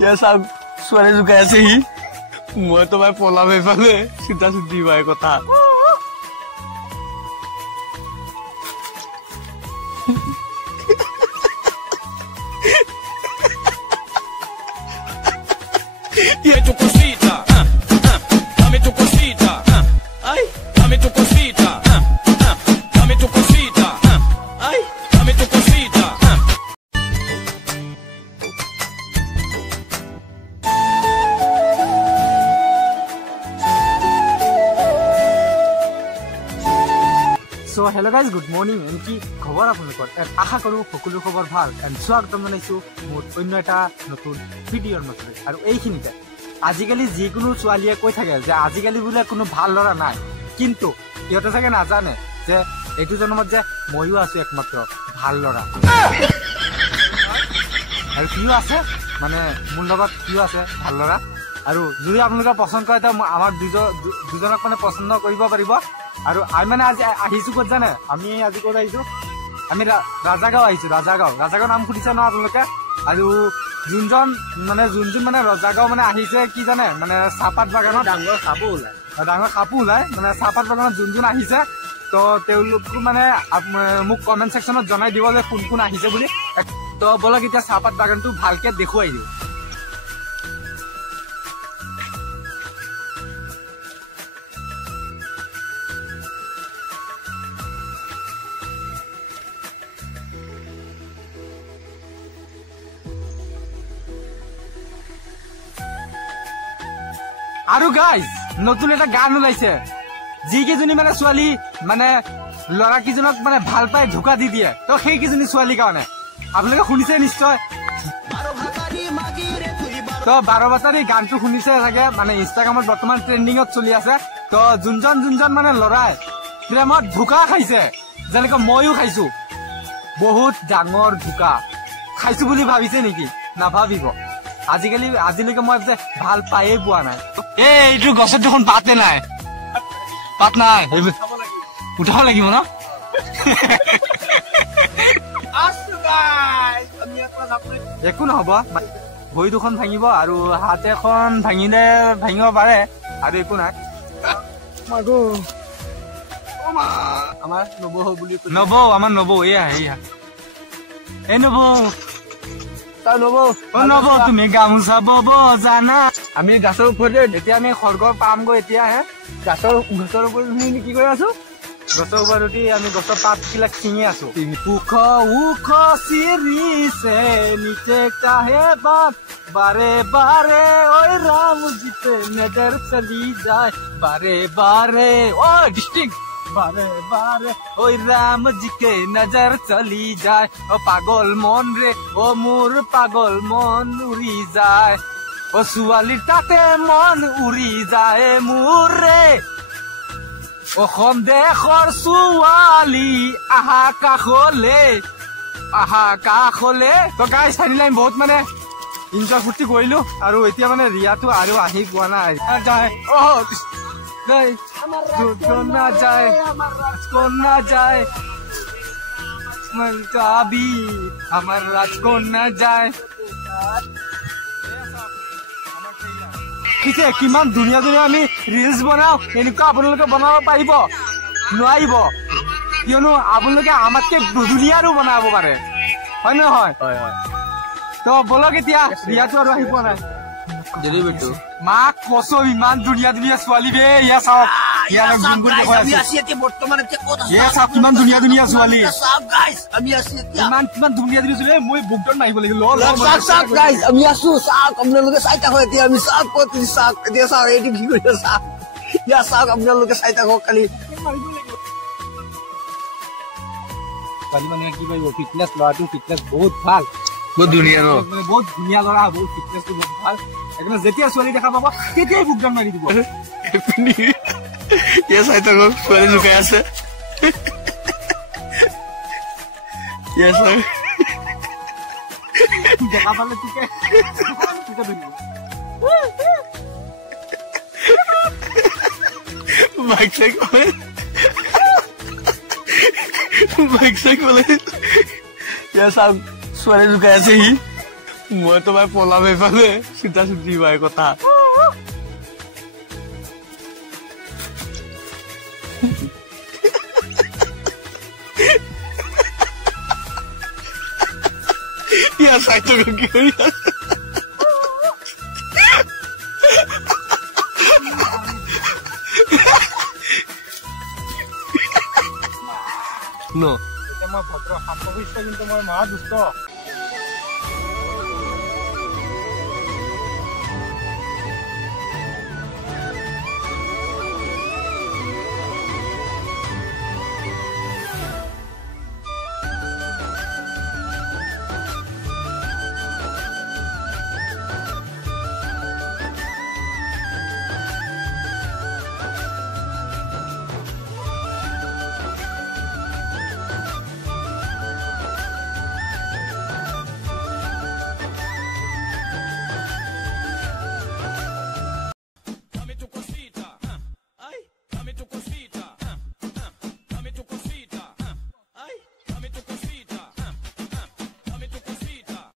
ইয়া চাওক ছোৱালী জোকাই আছেহি মই তোমাৰ পলাম এইফালে চিধা চিধি বাই কথা Dame tu cosita, dame tu cosita, ay, dame tu cosita, dame tu cosita, ay, dame tu cosita. So hello guys, good morning. এনকি খবৰ আপোনালোকৰ আশা কৰো সকলো খবৰ ভাল এণ্ড স্বাগতম জনাইছো মোৰ অন্য এটা নতুন ভিডিঅ'ৰ মাজত আৰু এইখিনিতে আজিকালি যিকোনো ছোৱালীয়ে কৈ থাকে যে আজিকালি বোলে কোনো ভাল ল'ৰা নাই কিন্তু সিহঁতে চাগে নাজানে যে এইটো জন্মত যে ময়ো আছো একমাত্ৰ ভাল ল'ৰা আৰু কিয় আছে মানে মোৰ লগত কিয় আছে ভাল ল'ৰা আৰু যদি আপোনালোকে পছন্দ কৰে তো আমাৰ দুজনক মানে পছন্দ কৰিব পাৰিব আৰু আমি মানে আজি আহিছো ক'ত জানে আমি আজি ক'ত আহিছো আমি ৰাজাগাঁও আহিছো ৰাজাগাঁও নাম শুনিছে ন আপোনালোকে আৰু যোনজন মানে ৰাজাগাঁও মানে আহিছে কি জানে মানে চাহপাত বাগানত ডাঙৰ সাপো ওলাই মানে চাহপাত বাগানত যোন আহিছে তো তেওঁলোকো মানে মোক কমেণ্ট ছেকশ্যনত জনাই দিব যে কোন কোন আহিছে বুলি তো বলক এতিয়া চাহপাত বাগানটো ভালকে দেখুৱাই দিওঁ আৰু গাইজ নতুন এটা গান ওলাইছে যিকেইজনী মানে ছোৱালী মানে ল'ৰা কেইজনক মানে ভাল পাই ধোকা দি দিয়ে তো সেইকেইজনী ছোৱালীৰ কাৰণে আপোনালোকে শুনিছে নিশ্চয় তো 12 বাটাৰী গানটো শুনিছে চাগে মানে ইনষ্টাগ্ৰামত বৰ্তমান ট্ৰেণ্ডিঙত চলি আছে তো যোনজন মানে ল'ৰাই প্ৰেমত ধোকা খাইছে যেনেকৈ ময়ো খাইছো বহুত ডাঙৰ ধোকা খাইছো বুলি ভাবিছে নেকি নাভাবিব আজিলৈকে মই ভাল পায়ে পোৱা নাই এইটো গছত দেখোন পাতে নাই পাত নাই উঠাব লাগিব ন একো নহব ভৰি দুখন ভাঙিব আৰু হাত এখন ভাঙিব পাৰে আৰু একো নাই আমাৰ নবৌ এয়া এই নবৌ তুমি গামোচা বব জানা আমি গাছৰ ওপৰতে এতিয়া আমি খড়গৰ পামগৈ এতিয়াহে গাছৰ ওপৰত কি কৰি আছো গছৰ ওপৰত উঠি আমি গছৰ পাতবিলাক ছিঙি আছো ওখ ওখ চিৰিছে নিচে কাহে বাট বাৰে বাৰে ঐ ৰাম জিতে নজৰ চলি যায় বাৰে বাৰে ঐ ডিষ্ট্ৰিক্ট বারে বারে ওই রাম জিকে নজর চলি যায় ও পাগল মন রে ও মোর পাগল মন উড়ি যায় ও ছোৱালীৰ তাতে মন উড়ি যায় মোৰ ৰে অসম দেশৰ ছোৱালী আহা কাষলে তো গাইজ ফাইনেলি আমি বহুত মানে ইনজয় ফূৰ্তি কৰিলো আৰু এতিয়া মানে ৰিয়াটো আৰু আহি পোৱা নাই না যায় আমাৰ ৰাজকন্যা যায় কিমান ধুনীয়া আমি ৰিলচ বনাও এনেকুৱা আপোনালোকে বনাব পাৰিব নোৱাৰিব কিয়নো আপোনালোকে আমাতকে ধুনীয়াৰো বনাব পাৰে হয় নহয় তো বলক এতিয়া ৰিয়াটো আৰু আহি পোৱা নাই মাক কচো ইমান ধুনীয়া ছোৱালী বে ইয়া চাওক কিমান ধুনীয়া ছোৱালী কিমান ধুনীয়া ছোৱালী মই বুকডাউন মাৰিব লাগিব আমি আছো চাওক আপোনালোকে চাই থাকক এতিয়া আমি চাওক ক'ত চাওক এতিয়া চাওক এইটো কি কৰি চাওক ইয়া চাওক আপোনালোকে চাই থাকক খালি ছোৱালী মানুহে কি কৰিব ফিটনেছ ল'ৰাটো ফিটনেছ বহুত ভাল বহুত ধুনীয়া ন বহুত ধুনীয়া ল'ৰা বহুত ফিটনেছটো বহুত ভাল সেইকাৰণে যেতিয়া ছোৱালী দেখা পাব তেতিয়াই বুকডাউন মাৰি দিব ইয়া চাই থাকক ছোৱালী জোকাই আছে ইয়া চাওক দেখা পালে তোকে ধৰিব মাইক চাইক বলে ইয়া চাওক ছোৱালী জোকাই আছেহি মই তোমাৰ পলাম এইফালে চিধা চিধি বাই কথা ইয়াৰ চাইটো কি কৰি আছে ন এতিয়া মই ভদ্ৰ শান্ত হৈছে কিন্তু মই মহা দুষ্ট